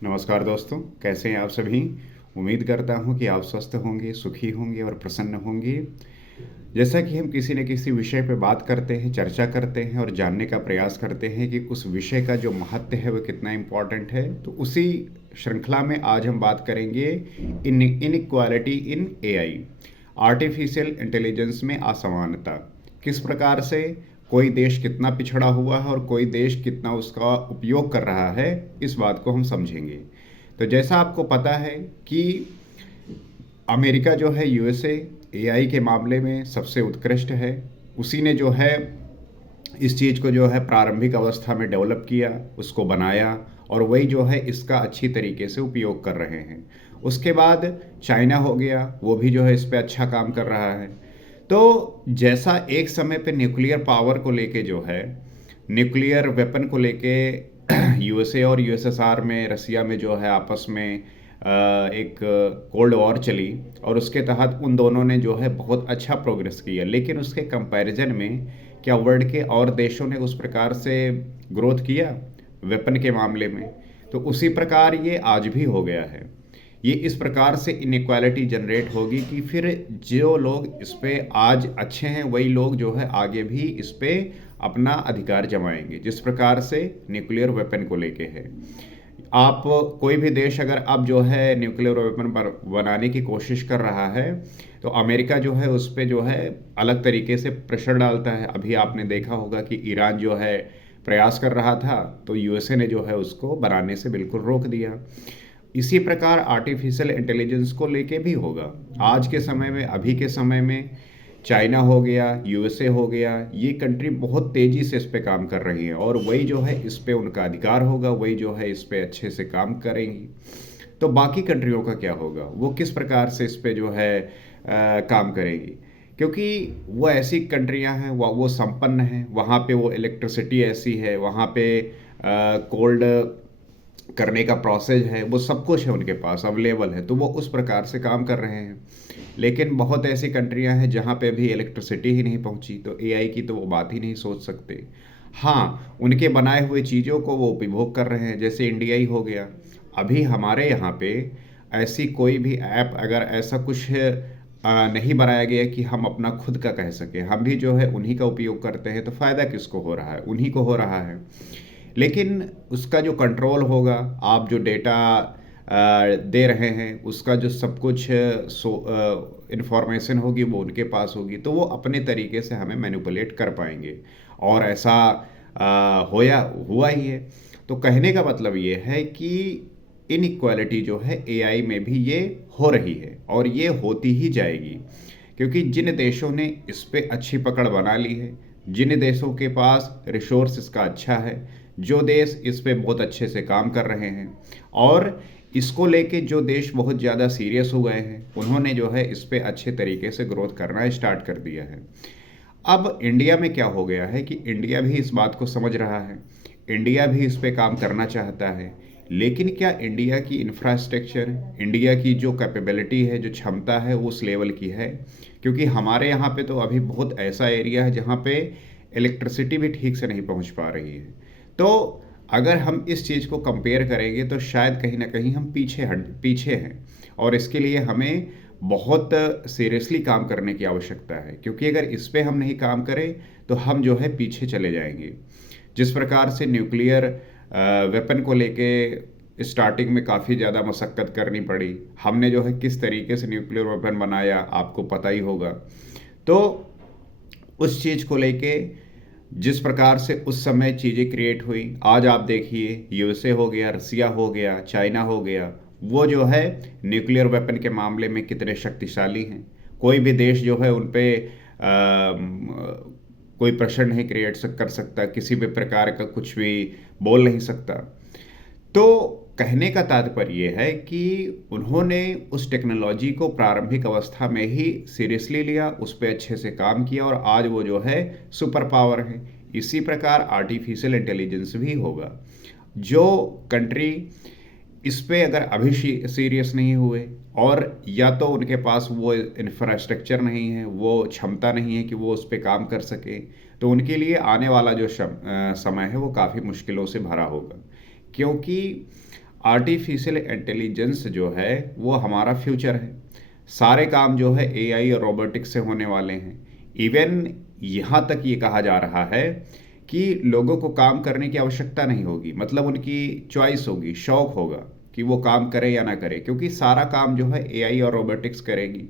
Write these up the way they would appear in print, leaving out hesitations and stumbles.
नमस्कार दोस्तों, कैसे हैं आप सभी। उम्मीद करता हूं कि आप स्वस्थ होंगे, सुखी होंगे और प्रसन्न होंगे। जैसा कि हम किसी न किसी विषय पे बात करते हैं, चर्चा करते हैं और जानने का प्रयास करते हैं कि उस विषय का जो महत्व है वो कितना इम्पोर्टेंट है, तो उसी श्रृंखला में आज हम बात करेंगे inequality in AI, artificial intelligence में असमानता। किस प्रकार से कोई देश कितना पिछड़ा हुआ है और कोई देश कितना उसका उपयोग कर रहा है, इस बात को हम समझेंगे। तो जैसा आपको पता है कि अमेरिका जो है, यूएसए, एआई के मामले में सबसे उत्कृष्ट है। उसी ने जो है इस चीज़ को जो है प्रारंभिक अवस्था में डेवलप किया, उसको बनाया, और वही जो है इसका अच्छी तरीके से उपयोग कर रहे हैं। उसके बाद चाइना हो गया, वो भी जो है इस पे अच्छा काम कर रहा है। तो जैसा एक समय पे न्यूक्लियर पावर को लेके जो है, न्यूक्लियर वेपन को लेके यूएसए और यूएसएसआर में, रसिया में जो है आपस में एक कोल्ड वॉर चली, और उसके तहत उन दोनों ने जो है बहुत अच्छा प्रोग्रेस किया। लेकिन उसके कंपैरिजन में क्या वर्ल्ड के और देशों ने उस प्रकार से ग्रोथ किया वेपन के मामले में? तो उसी प्रकार ये आज भी हो गया है। ये इस प्रकार से इनइक्वालिटी जनरेट होगी कि फिर जो लोग इस पे आज अच्छे हैं वही लोग जो है आगे भी इस पे अपना अधिकार जमाएंगे, जिस प्रकार से न्यूक्लियर वेपन को लेके है। आप कोई भी देश अगर अब जो है न्यूक्लियर वेपन पर बनाने की कोशिश कर रहा है, तो अमेरिका जो है उस पे जो है अलग तरीके से प्रेशर डालता है। अभी आपने देखा होगा कि ईरान जो है प्रयास कर रहा था, तो यूएसए ने जो है उसको बनाने से बिल्कुल रोक दिया। इसी प्रकार आर्टिफिशियल इंटेलिजेंस को लेके भी होगा। आज के समय में, अभी के समय में चाइना हो गया, यूएसए हो गया, ये कंट्री बहुत तेज़ी से इस पे काम कर रही है, और वही जो है इस पे उनका अधिकार होगा, वही जो है इस पे अच्छे से काम करेंगी। तो बाकी कंट्रियों का क्या होगा, वो किस प्रकार से इस पे जो है काम करेंगी? क्योंकि वो ऐसी कंट्रियां हैं, वो संपन्न हैं, वहाँ पे वो इलेक्ट्रिसिटी ऐसी है, वहाँ पे कोल्ड करने का प्रोसेस है, वो सब कुछ है उनके पास अवेलेबल है, तो वो उस प्रकार से काम कर रहे हैं। लेकिन बहुत ऐसी कंट्रियां हैं जहाँ पे भी इलेक्ट्रिसिटी ही नहीं पहुंची, तो एआई की तो वो बात ही नहीं सोच सकते। हाँ, उनके बनाए हुए चीज़ों को वो उपभोग कर रहे हैं, जैसे इंडिया ही हो गया। अभी हमारे यहाँ पे ऐसी कोई भी ऐप, अगर ऐसा कुछ नहीं बनाया गया कि हम अपना खुद का कह सकें, हम भी जो है उन्हीं का उपयोग करते हैं, तो फ़ायदा किसको हो रहा है? उन्हीं को हो रहा है। लेकिन उसका जो कंट्रोल होगा, आप जो डेटा दे रहे हैं, उसका जो सब कुछ इंफॉर्मेशन होगी वो उनके पास होगी, तो वो अपने तरीके से हमें मैनिपुलेट कर पाएंगे। और ऐसा होया हुआ ही है। तो कहने का मतलब ये है कि इनइक्वालिटी जो है एआई में भी ये हो रही है, और ये होती ही जाएगी। क्योंकि जिन देशों ने इस पे अच्छी पकड़ बना ली है, जिन देशों के पास रिसोर्स इसका अच्छा है, जो देश इस पे बहुत अच्छे से काम कर रहे हैं, और इसको लेके जो देश बहुत ज़्यादा सीरियस हो गए हैं, उन्होंने जो है इस पे अच्छे तरीके से ग्रोथ करना स्टार्ट कर दिया है। अब इंडिया में क्या हो गया है कि इंडिया भी इस बात को समझ रहा है, इंडिया भी इस पे काम करना चाहता है। लेकिन क्या इंडिया की इंफ्रास्ट्रक्चर, इंडिया की जो कैपेबिलिटी है, जो क्षमता है, वो उस लेवल की है? क्योंकि हमारे यहाँ पे तो अभी बहुत ऐसा एरिया है जहाँ पे इलेक्ट्रिसिटी भी ठीक से नहीं पहुँच पा रही है। तो अगर हम इस चीज़ को कंपेयर करेंगे तो शायद कहीं ना कहीं हम पीछे हैं, और इसके लिए हमें बहुत सीरियसली काम करने की आवश्यकता है। क्योंकि अगर इस पे हम नहीं काम करें तो हम जो है पीछे चले जाएंगे। जिस प्रकार से न्यूक्लियर वेपन को लेके स्टार्टिंग में काफ़ी ज़्यादा मशक्क़त करनी पड़ी, हमने जो है किस तरीके से न्यूक्लियर वेपन बनाया आपको पता ही होगा। तो उस चीज़ को लेके जिस प्रकार से उस समय चीज़ें क्रिएट हुई, आज आप देखिए यूएसए हो गया, रसिया हो गया, चाइना हो गया, वो जो है न्यूक्लियर वेपन के मामले में कितने शक्तिशाली हैं। कोई भी देश जो है उन पे कोई प्रेशर नहीं क्रिएट कर सकता, किसी भी प्रकार का कुछ भी बोल नहीं सकता। तो कहने का तात्पर्य ये है कि उन्होंने उस टेक्नोलॉजी को प्रारंभिक अवस्था में ही सीरियसली लिया, उस पर अच्छे से काम किया, और आज वो जो है सुपर पावर है। इसी प्रकार आर्टिफिशियल इंटेलिजेंस भी होगा। जो कंट्री इस पे अगर अभी सीरियस नहीं हुए, और या तो उनके पास वो इंफ्रास्ट्रक्चर नहीं है, वो क्षमता नहीं है कि वो उस पर काम कर सके, तो उनके लिए आने वाला जो समय है वो काफ़ी मुश्किलों से भरा होगा। क्योंकि आर्टिफिशियल इंटेलिजेंस जो है वो हमारा फ्यूचर है। सारे काम जो है एआई और रोबोटिक्स से होने वाले हैं। इवन यहाँ तक ये कहा जा रहा है कि लोगों को काम करने की आवश्यकता नहीं होगी, मतलब उनकी चॉइस होगी, शौक होगा कि वो काम करे या ना करे, क्योंकि सारा काम जो है एआई और रोबोटिक्स करेगी।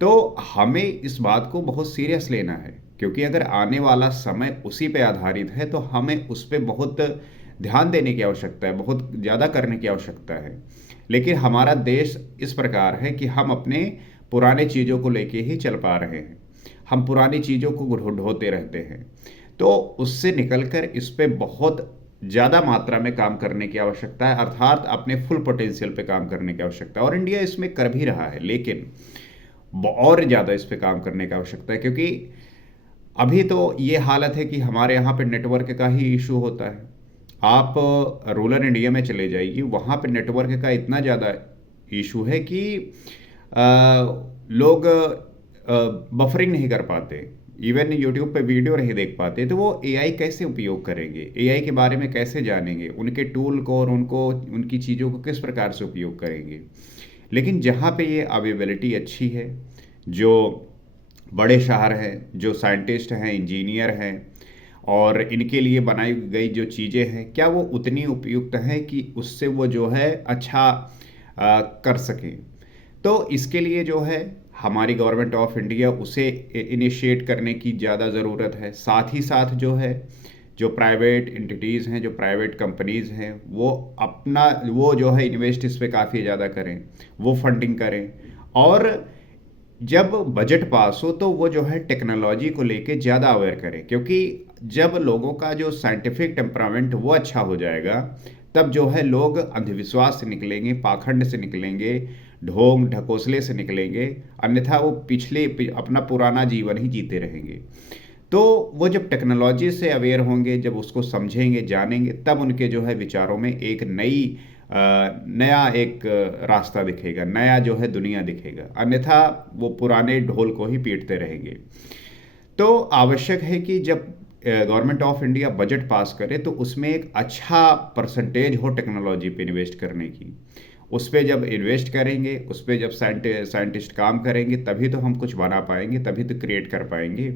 तो हमें इस बात को बहुत सीरियस लेना है, क्योंकि अगर आने वाला समय उसी पे आधारित है तो हमें उस पे बहुत ध्यान देने की आवश्यकता है, बहुत ज़्यादा करने की आवश्यकता है। लेकिन हमारा देश इस प्रकार है कि हम अपने पुराने चीज़ों को लेके ही चल पा रहे हैं। हम पुरानी चीज़ों को ढोते रहते हैं। तो उससे निकलकर इस पे बहुत ज़्यादा मात्रा में काम करने की आवश्यकता है, अर्थात अपने फुल पोटेंशियल पे काम करने की आवश्यकता है। और इंडिया इसमें कर भी रहा है, लेकिन और ज़्यादा इस पे काम करने की आवश्यकता है, क्योंकि अभी तो ये हालत है कि हमारे यहाँ पे नेटवर्क का ही इशू होता है। आप रूरल इंडिया में चले जाइए, वहाँ पे नेटवर्क का इतना ज़्यादा इशू है कि लोग बफरिंग नहीं कर पाते, इवन यूट्यूब पे वीडियो नहीं देख पाते। तो वो एआई कैसे उपयोग करेंगे, एआई के बारे में कैसे जानेंगे, उनके टूल को और उनको उनकी चीज़ों को किस प्रकार से उपयोग करेंगे। लेकिन जहाँ पे ये अवेलेबिलिटी अच्छी है, जो बड़े शहर हैं, जो साइंटिस्ट हैं, इंजीनियर हैं, और इनके लिए बनाई गई जो चीज़ें हैं, क्या वो उतनी उपयुक्त हैं कि उससे वो जो है अच्छा कर सकें। तो इसके लिए जो है हमारी गवर्नमेंट ऑफ इंडिया उसे इनिशिएट करने की ज़्यादा ज़रूरत है। साथ ही साथ जो है जो प्राइवेट एंटिटीज़ हैं, जो प्राइवेट कंपनीज़ हैं, वो जो है इन्वेस्ट इस पे काफ़ी ज़्यादा करें, वो फंडिंग करें। और जब बजट पास हो तो वो जो है टेक्नोलॉजी को लेके ज़्यादा अवेयर करें, क्योंकि जब लोगों का जो साइंटिफिक टेम्परामेंट वो अच्छा हो जाएगा, तब जो है लोग अंधविश्वास से निकलेंगे, पाखंड से निकलेंगे, ढोंग ढकोसले से निकलेंगे। अन्यथा वो अपना पुराना जीवन ही जीते रहेंगे। तो वो जब टेक्नोलॉजी से अवेयर होंगे, जब उसको समझेंगे, जानेंगे, तब उनके जो है विचारों में एक नया एक रास्ता दिखेगा, नया जो है दुनिया दिखेगा। अन्यथा वो पुराने ढोल को ही पीटते रहेंगे। तो आवश्यक है कि जब government of India budget pass करे तो उसमें एक अच्छा परसेंटेज हो टेक्नोलॉजी पे इन्वेस्ट करने की। उस पे जब इन्वेस्ट करेंगे, उस पे जब साइंटिस्ट काम करेंगे, तभी तो हम कुछ बना पाएंगे, तभी तो क्रिएट कर पाएंगे।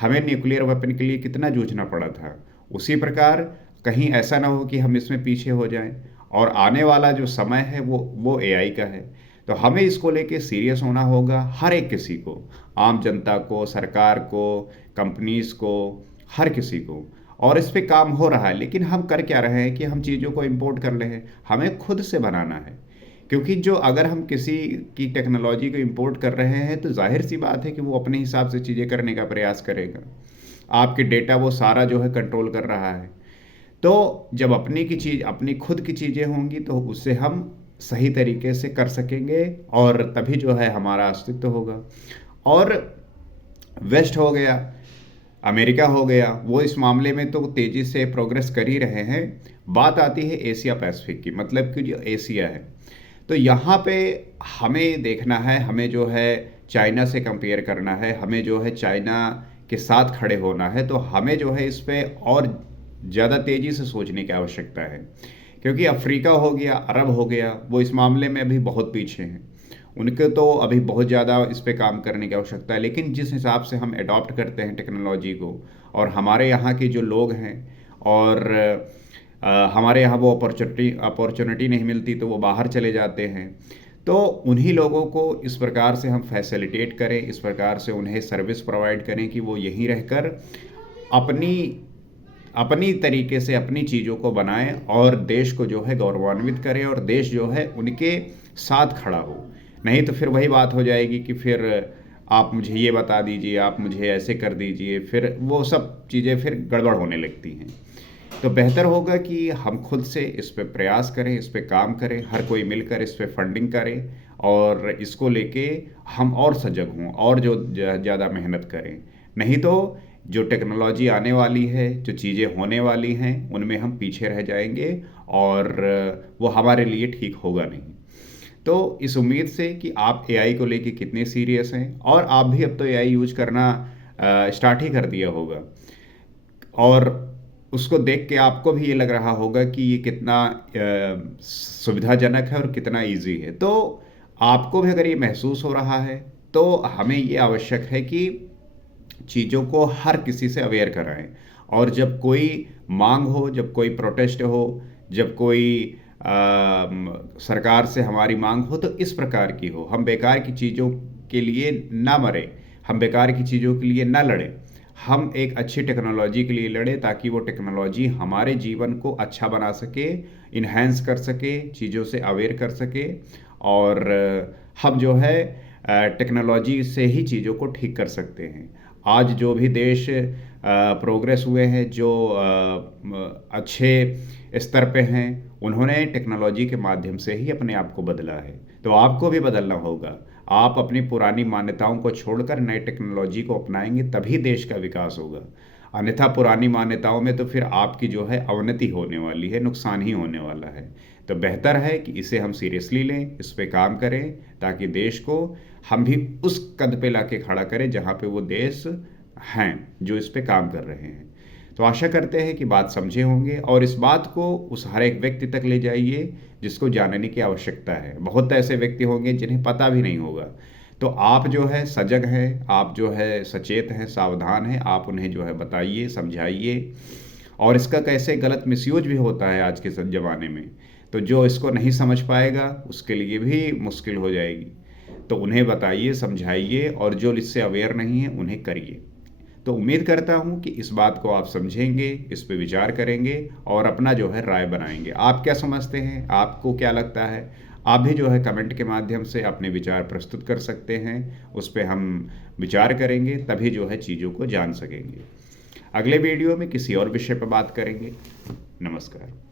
हमें न्यूक्लियर वेपन के लिए कितना जूझना पड़ा था, उसी प्रकार कहीं ऐसा ना हो कि हम इसमें पीछे हो जाएं। और आने वाला जो समय है वो एआई का है। तो हमें इसको लेके सीरियस होना होगा, हर एक किसी को, आम जनता को, सरकार को, कंपनीज को, हर किसी को। और इस पे काम हो रहा है, लेकिन हम कर क्या रहे हैं कि हम चीज़ों को इंपोर्ट कर रहे हैं। हमें खुद से बनाना है, क्योंकि जो अगर हम किसी की टेक्नोलॉजी को इंपोर्ट कर रहे हैं तो जाहिर सी बात है कि वो अपने हिसाब से चीज़ें करने का प्रयास करेगा। आपके डेटा वो सारा जो है कंट्रोल कर रहा है। तो जब अपनी खुद की चीज़ें होंगी तो उससे हम सही तरीके से कर सकेंगे, और तभी जो है हमारा अस्तित्व होगा। और वेस्ट हो गया, अमेरिका हो गया, वो इस मामले में तो तेज़ी से प्रोग्रेस कर ही रहे हैं। बात आती है एशिया पैसिफिक की, मतलब कि जो एशिया है, तो यहाँ पे हमें देखना है, हमें जो है चाइना से कंपेयर करना है, हमें जो है चाइना के साथ खड़े होना है। तो हमें जो है इस पे और ज़्यादा तेज़ी से सोचने की आवश्यकता है, क्योंकि अफ्रीका हो गया, अरब हो गया, वो इस मामले में अभी बहुत पीछे हैं। उनके तो अभी बहुत ज़्यादा इस पे काम करने की आवश्यकता है। लेकिन जिस हिसाब से हम अडॉप्ट करते हैं टेक्नोलॉजी को, और हमारे यहाँ के जो लोग हैं, और हमारे यहाँ वो अपॉर्चुनिटी नहीं मिलती तो वो बाहर चले जाते हैं। तो उन्हीं लोगों को इस प्रकार से हम फैसिलिटेट करें, इस प्रकार से उन्हें सर्विस प्रोवाइड करें कि वो यहीं रहकर अपनी अपनी तरीके से अपनी चीज़ों को बनाएं, और देश को जो है गौरवान्वित करें, और देश जो है उनके साथ खड़ा हो। नहीं तो फिर वही बात हो जाएगी कि फिर आप मुझे ये बता दीजिए, आप मुझे ऐसे कर दीजिए, फिर वो सब चीज़ें फिर गड़बड़ होने लगती हैं। तो बेहतर होगा कि हम खुद से इस पे प्रयास करें, इस पे काम करें, हर कोई मिलकर इस पे फंडिंग करें, और इसको लेके हम और सजग हों, और जो ज़्यादा मेहनत करें। नहीं तो जो टेक्नोलॉजी आने वाली है, जो चीज़ें होने वाली हैं, उनमें हम पीछे रह जाएंगे, और वो हमारे लिए ठीक होगा नहीं। तो इस उम्मीद से कि आप एआई को लेके कितने सीरियस हैं, और आप भी अब तो एआई यूज करना स्टार्ट ही कर दिया होगा, और उसको देख के आपको भी ये लग रहा होगा कि ये कितना सुविधाजनक है और कितना ईज़ी है। तो आपको भी अगर ये महसूस हो रहा है, तो हमें ये आवश्यक है कि चीज़ों को हर किसी से अवेयर कराएँ। और जब कोई माँग हो, जब कोई प्रोटेस्ट हो, जब कोई सरकार से हमारी माँग हो, तो इस प्रकार की हो। हम बेकार की चीज़ों के लिए ना मरें, हम बेकार की चीज़ों के लिए ना लड़ें। हम एक अच्छी टेक्नोलॉजी के लिए लड़ें, ताकि वो टेक्नोलॉजी हमारे जीवन को अच्छा बना सके, एनहांस कर सके, चीज़ों से अवेयर कर सके। और हम जो है टेक्नोलॉजी से ही चीज़ों को ठीक कर सकते हैं। आज जो भी देश प्रोग्रेस हुए हैं, जो अच्छे स्तर पे हैं, उन्होंने टेक्नोलॉजी के माध्यम से ही अपने आप को बदला है। तो आपको भी बदलना होगा। आप अपनी पुरानी मान्यताओं को छोड़कर नए टेक्नोलॉजी को अपनाएँगे, तभी देश का विकास होगा। अन्यथा पुरानी मान्यताओं में तो फिर आपकी जो है अवनति होने वाली है, नुकसान ही होने वाला है। तो बेहतर है कि इसे हम सीरियसली लें, इस पे काम करें, ताकि देश को हम भी उस कद पे लाके खड़ा करें जहाँ पे वो देश हैं, जो इस पे काम कर रहे हैं। तो आशा करते हैं कि बात समझे होंगे, और इस बात को उस हर एक व्यक्ति तक ले जाइए जिसको जानने की आवश्यकता है। बहुत ऐसे व्यक्ति होंगे जिन्हें पता भी नहीं होगा। तो आप जो है सजग हैं, आप जो है सचेत हैं, सावधान हैं, आप उन्हें जो है बताइए, समझाइए। और इसका कैसे गलत मिसयूज भी होता है आज के ज़माने में, तो जो इसको नहीं समझ पाएगा उसके लिए भी मुश्किल हो जाएगी। तो उन्हें बताइए, समझाइए, और जो इससे अवेयर नहीं है उन्हें करिए। तो उम्मीद करता हूँ कि इस बात को आप समझेंगे, इस पे विचार करेंगे और अपना जो है राय बनाएँगे। आप क्या समझते हैं? आपको क्या लगता है? आप भी जो है कमेंट के माध्यम से अपने विचार प्रस्तुत कर सकते हैं। उस पे हम विचार करेंगे, तभी जो है चीज़ों को जान सकेंगे। अगले वीडियो में किसी और विषय पर बात करेंगे। नमस्कार।